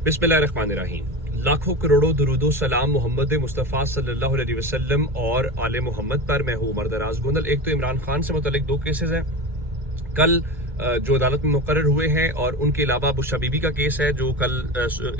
बिस्मिल्लाहिर्रहमानिर्रहीम। लाखों करोड़ों दुरूदो सलाम मोहम्मद मुस्तफ़ा सल्लल्लाहु अलैहि वसल्लम और आले मोहम्मद पर। मैं हूँ उमर दराज गोंदल। एक तो इमरान खान से मुतल्लिक दो केसेस हैं कल जो अदालत में मुकर्रर हुए हैं, और उनके अलावा बुशरा बीबी का केस है जो कल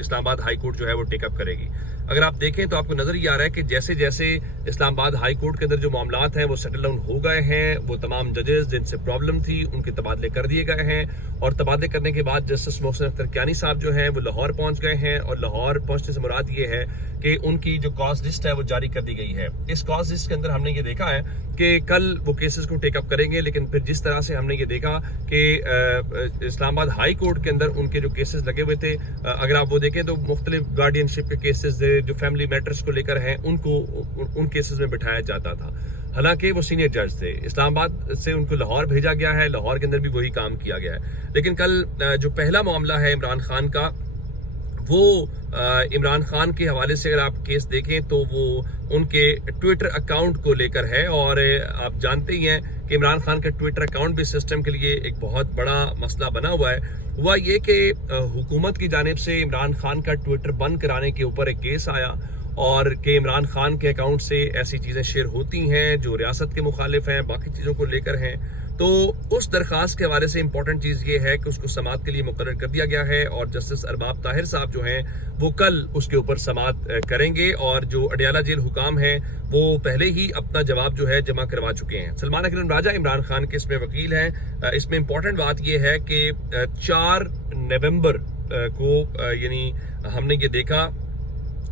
इस्लामाबाद हाई कोर्ट जो है वो टेकअप करेगी। अगर आप देखें तो आपको नजर ये आ रहा है कि जैसे जैसे इस्लामाबाद हाई कोर्ट के अंदर जो मामलात हैं वो सेटल डाउन हो गए हैं, वो तमाम जजेस जिनसे प्रॉब्लम थी उनके तबादले कर दिए गए हैं, और तबादले करने के बाद जस्टिस मोहसिन अख्तर कियानी साहब जो हैं वो लाहौर पहुंच गए हैं, और लाहौर पहुंचने से मुराद ये है कि उनकी जो कॉज लिस्ट है वो जारी कर दी गई है। इस कॉज लिस्ट के अंदर हमने ये देखा है कि कल वो केसेस को टेकअप करेंगे, लेकिन फिर जिस तरह से हमने ये देखा कि इस्लामाबाद हाई कोर्ट के अंदर उनके जो केसेस लगे हुए थे, अगर आप वो देखें तो मुख्तलिफ गार्डियनशिप के केसेस जो फैमिली मैटर्स को लेकर हैं उनको उन केसेस में बिठाया जाता था। हालांकि वो सीनियर जज थे, इस्लामाबाद से उनको लाहौर भेजा गया है, लाहौर के अंदर भी वही काम किया गया है। लेकिन कल जो पहला मामला है इमरान खान का, वो इमरान खान के हवाले से अगर आप केस देखें तो वो उनके ट्विटर अकाउंट को लेकर है, और आप जानते ही हैं कि इमरान खान का ट्विटर अकाउंट भी सिस्टम के लिए एक बहुत बड़ा मसला बना हुआ है। हुआ ये कि हुकूमत की जानिब से इमरान खान का ट्विटर बंद कराने के ऊपर एक केस आया, और कि इमरान खान के अकाउंट से ऐसी चीज़ें शेयर होती हैं जो रियासत के मुखालिफ हैं, बाकी चीज़ों को लेकर हैं। तो उस दरख्वास्त के हवाले से इंपॉर्टेंट चीज़ ये है कि उसको समाअत के लिए मुकर्रर कर दिया गया है, और जस्टिस अरबाब ताहिर साहब जो हैं वो कल उसके ऊपर समाअत करेंगे, और जो अडियाला जेल हुकाम है वो पहले ही अपना जवाब जो है जमा करवा चुके हैं। सलमान अकरम राजा इमरान खान के इसमें वकील हैं। इसमें इंपॉर्टेंट बात यह है कि 4 नवंबर को यानी हमने ये देखा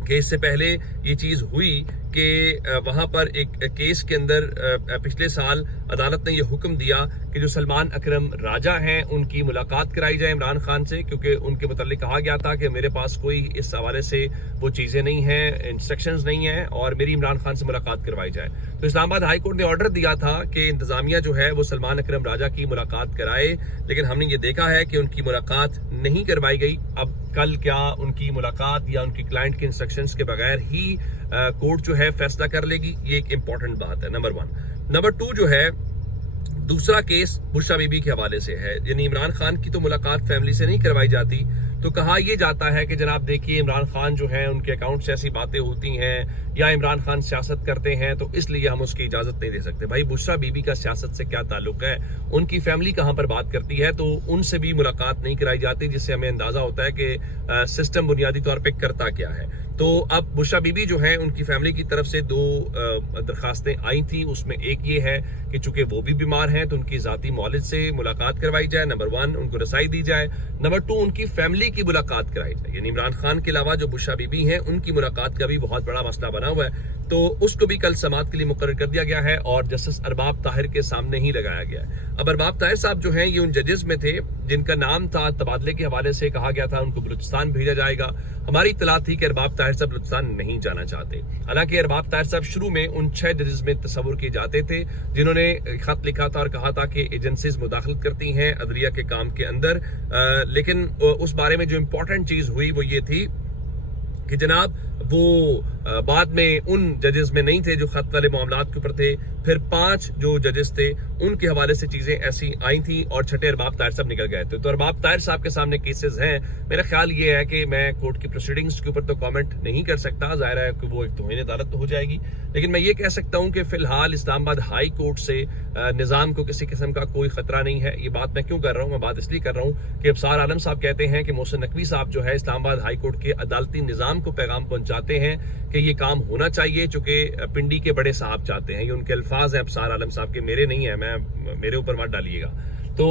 कि इससे पहले ये चीज़ हुई कि वहाँ पर एक केस के अंदर पिछले साल अदालत ने ये हुक्म दिया कि जो सलमान अकरम राजा हैं उनकी मुलाकात कराई जाए इमरान खान से, क्योंकि उनके मुताल्लिक कहा गया था कि मेरे पास कोई इस हवाले से वो चीज़ें नहीं हैं, इंस्ट्रक्शंस नहीं हैं, और मेरी इमरान खान से मुलाकात करवाई जाए। तो इस्लामाबाद हाई कोर्ट ने ऑर्डर दिया था कि इंतजामिया जो है वो सलमान अकरम राजा की मुलाकात कराए, लेकिन हमने ये देखा है कि उनकी मुलाकात नहीं करवाई गई। अब कल क्या उनकी मुलाकात या उनकी क्लाइंट के इंस्ट्रक्शंस के बगैर ही कोर्ट जो है फैसला कर लेगी, ये एक इंपॉर्टेंट बात है, नंबर 1। नंबर 2 जो है दूसरा केस बुशरा बीबी के हवाले से है, यानी इमरान खान की तो मुलाकात फैमिली से नहीं करवाई जाती, तो कहा यह जाता है कि जनाब देखिए इमरान खान जो है उनके अकाउंट से ऐसी बातें होती हैं या इमरान खान सियासत करते हैं तो इसलिए हम उसकी इजाजत नहीं दे सकते। भाई बुशरा बीबी का सियासत से क्या ताल्लुक है, उनकी फैमिली कहां पर बात करती है, तो उनसे भी मुलाकात नहीं कराई जाती, जिससे हमें अंदाजा होता है कि सिस्टम बुनियादी तौर पर करता क्या है। तो अब बुशरा बीबी जो है उनकी फैमिली की तरफ से 2 दरखास्तें आई थी, उसमें एक ये है कि चूंकि वो भी बीमार हैं तो उनकी जाती मौलिद से मुलाकात करवाई जाए, नंबर 1 उनको रसाई दी जाए, नंबर 2 उनकी फैमिली की मुलाकात कराई जाए, यानी इमरान खान के अलावा जो बुशरा बीबी हैं उनकी मुलाकात का भी बहुत बड़ा मसला बना हुआ है। तो उसको भी कल समाअत के लिए मुकर्रर कर दिया गया है, और जस्टिस अरबाब ताहिर के सामने ही लगाया गया है। अब अरबाब ताहिर साहब जो हैं ये उन जजेस में थे जिनका नाम था तबादले के हवाले से कहा गया था उनको बलूचिस्तान भेजा जाएगा। हमारी इत्तला थी कि अरबाब ताहिर साहब बलूचिस्तान नहीं जाना चाहते। हालांकि अरबाब ताहिर साहब शुरू में उन 6 जजेस में तस्वुर किए जाते थे जिन्होंने खत लिखा था और कहा था कि एजेंसीज मुदाखलत करती हैं अदलिया के काम के अंदर, लेकिन उस बारे में जो इंपॉर्टेंट चीज हुई वो ये थी कि जनाब वो बाद में उन जजेस में नहीं थे जो खत वाले मामलात के ऊपर थे, फिर 5 जो जजेस थे उनके हवाले से चीजें ऐसी आई थी, और छठे अरबाब ताहिर साहब निकल गए थे। तो अरबाब ताहिर साहब के सामने केसेस हैं। मेरा ख्याल ये है कि मैं कोर्ट की प्रोसीडिंग्स के ऊपर तो कमेंट नहीं कर सकता, जाहिर है कि वो एक तौहीन अदालत हो जाएगी, लेकिन मैं ये कह सकता हूं कि फिलहाल इस्लामाबाद हाई कोर्ट से निज़ाम को किसी किस्म का कोई खतरा नहीं है। ये बात मैं क्यों कर रहा हूँ, मैं बात इसलिए कर रहा हूँ कि अबसार आलम साहब कहते हैं कि मोहसिन नकवी साहब जो है इस्लामाबाद हाई कोर्ट के अदालती निज़ाम को पैगाम पहुंचाते हैं कि ये काम होना चाहिए, चूंकि पिंडी के बड़े साहब चाहते हैं। ये उनके अल्फाज हैं अबसार आलम साहब के, मेरे नहीं है, मेरे ऊपर मत डालिएगा। तो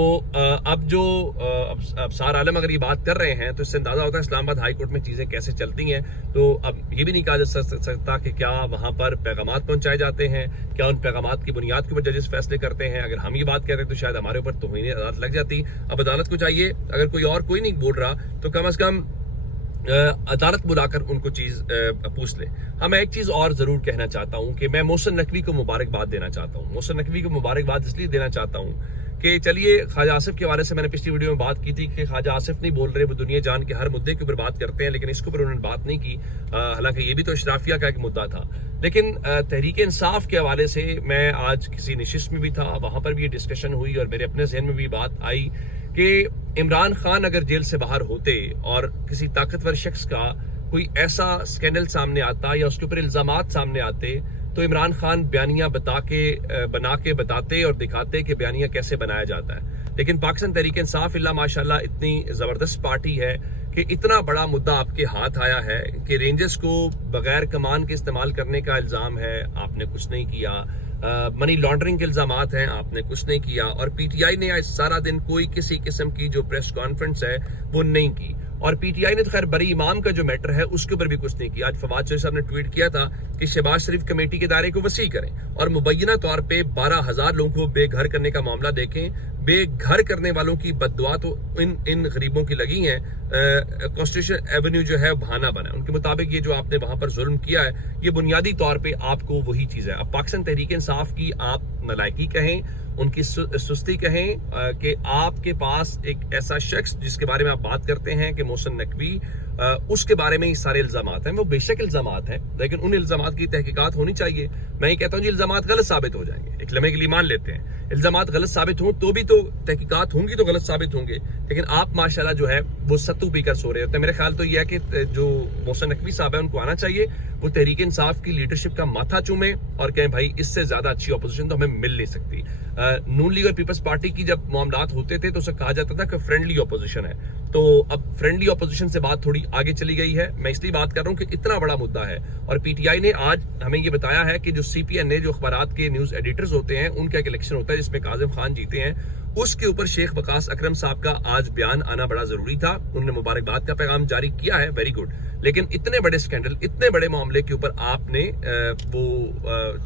अब जो अबसार आलम अगर ये बात कर रहे हैं तो इससे अंदाजा होता है इस्लामाबाद हाई कोर्ट में चीजें कैसे चलती हैं। तो अब ये भी नहीं कहा जा सकता कि क्या वहां पर पैगामात पहुंचाए जाते हैं, क्या उन पैगामात की बुनियाद के ऊपर जजेस फैसले करते हैं। अगर हम ये बात कहते हैं तो शायद हमारे ऊपर तौहीन अदालत लग जाती। अब अदालत को चाहिए, अगर कोई नहीं बोल रहा तो कम से कम अदालत बुलाकर उनको चीज पूछ ले। हाँ, मैं एक चीज और जरूर कहना चाहता हूँ कि मैं मोहसिन नकवी को मुबारकबाद देना चाहता हूँ। मोहसिन नकवी को मुबारकबाद इसलिए देना चाहता हूँ कि चलिए ख्वाजा आसिफ के हवाले से मैंने पिछली वीडियो में बात की थी कि ख्वाजा आसिफ नहीं बोल रहे, वो दुनिया जान के हर मुद्दे के ऊपर बात करते हैं, लेकिन इसके ऊपर उन्होंने बात नहीं की। हालांकि ये भी तो इशराफिया का एक मुद्दा था। लेकिन तहरीक इंसाफ के हवाले से मैं आज किसी नशिस्त में भी था, वहां पर भी ये डिस्कशन हुई और मेरे अपने जहन में भी बात आई کہ عمران خان اگر جیل سے باہر ہوتے اور کسی طاقتور شخص کا کوئی ایسا سکینڈل سامنے آتا یا اس کے اوپر الزامات سامنے آتے تو عمران خان بیانیہ بنا کے بتاتے اور دکھاتے کہ بیانیہ کیسے بنایا جاتا ہے. لیکن پاکستان تحریک انصاف اللہ ماشاءاللہ اتنی زبردست پارٹی ہے کہ اتنا بڑا مدعا آپ کے ہاتھ آیا ہے کہ رینجرز کو بغیر کمان کے استعمال کرنے کا الزام ہے، آپ نے کچھ نہیں کیا. منی لانڈرنگ کے الزامات ہیں، آپ نے کچھ نہیں کیا. اور پی ٹی آئی نے آج سارا دن کوئی کسی قسم کی جو پریس کانفرنس ہے وہ نہیں کی. اور پی ٹی آئی نے تو خیر بری امام کا جو میٹر ہے اس کے اوپر بھی کچھ نہیں کیا. آج فواد چوہدری صاحب نے ٹویٹ کیا تھا کہ شہباز شریف کمیٹی کے دائرے کو وسیع کریں اور مبینہ طور پہ 12,000 لوگوں کو بے گھر کرنے کا معاملہ دیکھیں. بے گھر کرنے والوں کی بد دعا تو ان غریبوں کی لگی ہیں. کانسٹیٹیوشن ایونیو جو ہے بہانہ بنا، ان کے مطابق یہ جو آپ نے وہاں پر ظلم کیا ہے یہ بنیادی طور پہ آپ کو وہی چیز ہے. اب پاکستان تحریک انصاف کی آپ نالائکی کہیں، ان کی سستی کہیں کہ آپ کے پاس ایک ایسا شخص جس کے بارے میں آپ بات کرتے ہیں کہ محسن نقوی، اس کے بارے میں یہ سارے الزامات ہیں. وہ بے شک الزامات ہیں لیکن ان الزامات کی تحقیقات ہونی چاہیے. میں یہ کہتا ہوں جی الزامات غلط ثابت ہو جائیں گے، ایک لمحے کے لیے مان لیتے ہیں الزامات غلط ثابت ہوں تو بھی تو تحقیقات ہوں گی تو غلط ثابت ہوں گے. لیکن آپ ماشاءاللہ جو ہے وہ ستو پی کر سو رہے ہوتے ہیں. میرے خیال تو یہ ہے کہ جو محسن نقوی صاحب ہے ان کو آنا چاہیے، وہ تحریک انصاف کی لیڈرشپ کا ماتھا چومیں اور کہیں بھائی اس سے زیادہ اچھی اپوزیشن تو ہمیں مل نہیں سکتی. نون لیگ اور پیپلز پارٹی کی جب معاملات ہوتے تھے تو اسے کہا جاتا تھا کہ فرینڈلی اپوزیشن ہے. تو اب فرینڈلی اپوزیشن سے بات تھوڑی آگے چلی گئی ہے. میں اس لیے بات کر رہا ہوں کہ اتنا بڑا مدعا ہے. اور پی ٹی آئی نے آج ہمیں یہ بتایا ہے کہ جو سی پی این اے جو اخبارات کے نیوز ایڈیٹرز ہوتے ہیں ان کا ایک الیکشن ہوتا ہے جس میں کاظم خان جیتے ہیں، اس کے اوپر شیخ وقاص اکرم صاحب کا آج بیان آنا بڑا ضروری تھا. انہوں نے مبارکباد کا پیغام جاری کیا ہے، ویری گڈ. لیکن اتنے بڑے سکینڈل، اتنے بڑے معاملے کے اوپر آپ نے وہ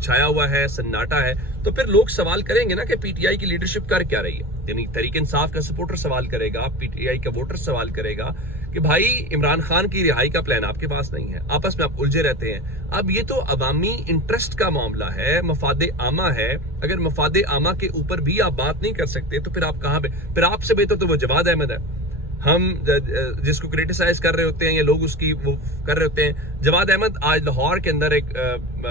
چھایا ہوا ہے، سناٹا ہے، تو پھر لوگ سوال کریں گے نا کہ پی ٹی آئی کی لیڈرشپ کر کیا رہی ہے. یعنی تحریک انصاف کا سپورٹر سوال کرے گا، پی ٹی آئی کا ووٹر سوال کرے گا کہ بھائی عمران خان کی رہائی کا پلان آپ کے پاس نہیں ہے، آپس میں آپ الجھے رہتے ہیں. اب یہ تو عوامی انٹرسٹ کا معاملہ ہے، مفاد عامہ ہے. اگر مفاد عامہ کے اوپر بھی آپ بات نہیں کر سکتے تو پھر آپ کہاں پہ؟ پھر آپ سے بہتر تو وہ جواد احمد ہے. ہم جس کو کریٹیسائز کر رہے ہوتے ہیں یا لوگ اس کی وہ کر رہے ہوتے ہیں، جواد احمد آج لاہور کے اندر ایک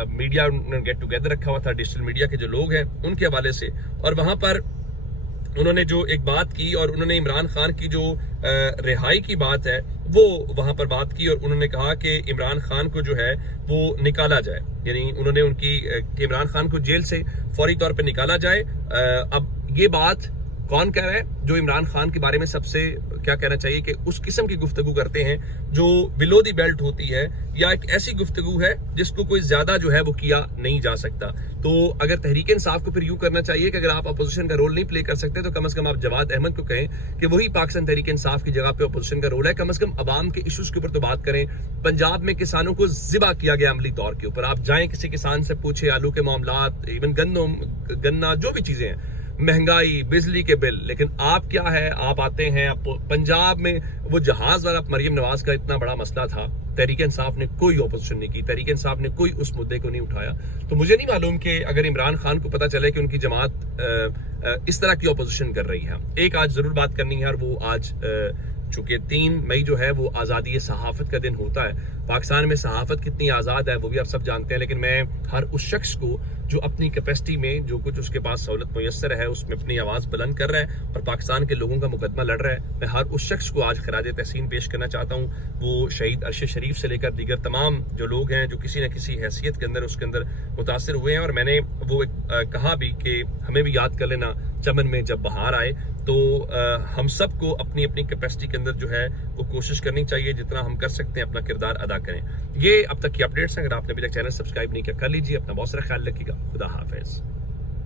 میڈیا گیٹ ٹوگیدر رکھا ہوا تھا ڈیجیٹل میڈیا کے جو لوگ ہیں ان کے حوالے سے، اور وہاں پر انہوں نے جو ایک بات کی اور انہوں نے عمران خان کی جو رہائی کی بات ہے وہ وہاں پر بات کی، اور انہوں نے کہا کہ عمران خان کو جو ہے وہ نکالا جائے. یعنی انہوں نے ان کی کہ عمران خان کو جیل سے فوری طور پہ نکالا جائے. اب یہ بات کون کہہ رہا ہے؟ جو عمران خان کے بارے میں سب سے کیا کہنا چاہیے کہ اس قسم کی گفتگو کرتے ہیں جو بلو دی بیلٹ ہوتی ہے، یا ایک ایسی گفتگو ہے جس کو کوئی زیادہ جو ہے وہ کیا نہیں جا سکتا. تو اگر تحریک انصاف کو پھر یوں کرنا چاہیے کہ اگر آپ اپوزیشن کا رول نہیں پلے کر سکتے تو کم از کم آپ جواد احمد کو کہیں کہ وہی پاکستان تحریک انصاف کی جگہ پہ اپوزیشن کا رول ہے. کم از کم عوام کے ایشوز کے اوپر تو بات کریں. پنجاب میں کسانوں کو ذبح کیا گیا عملی طور کے اوپر، آپ جائیں کسی کسان سے پوچھیں آلو کے معاملات، ایون گنا جو بھی چیزیں ہیں، مہنگائی، بجلی کے بل. لیکن آپ کیا ہے، آپ آتے ہیں پنجاب میں وہ جہاز والا مریم نواز کا اتنا بڑا مسئلہ تھا، تحریک انصاف نے کوئی اپوزیشن نہیں کی، تحریک انصاف نے کوئی اس مدعے کو نہیں اٹھایا. تو مجھے نہیں معلوم کہ اگر عمران خان کو پتا چلے کہ ان کی جماعت اس طرح کی اپوزیشن کر رہی ہے. ایک آج ضرور بات کرنی ہے، اور وہ آج چونکہ 3 مئی جو ہے وہ آزادی صحافت کا دن ہوتا ہے. پاکستان میں صحافت کتنی آزاد ہے وہ بھی آپ سب جانتے ہیں، لیکن میں ہر اس شخص کو جو اپنی کیپیسٹی میں جو کچھ اس کے پاس سہولت میسر ہے اس میں اپنی آواز بلند کر رہا ہے اور پاکستان کے لوگوں کا مقدمہ لڑ رہا ہے، میں ہر اس شخص کو آج خراج تحسین پیش کرنا چاہتا ہوں. وہ شہید ارشد شریف سے لے کر دیگر تمام جو لوگ ہیں جو کسی نہ کسی حیثیت کے اندر اس کے اندر متاثر ہوئے ہیں. اور میں نے وہ کہا بھی کہ ہمیں بھی یاد کر لینا چمن میں جب بہار آئے. تو ہم سب کو اپنی اپنی کیپیسٹی کے اندر جو ہے وہ کوشش کرنی چاہیے، جتنا ہم کر سکتے ہیں اپنا کردار ادا کریں. یہ اب تک کی اپڈیٹس ہیں. اگر آپ نے ابھی تک چینل سبسکرائب نہیں کیا کر لیجیے. اپنا بہت سارا خیال رکھیے گا. خدا حافظ.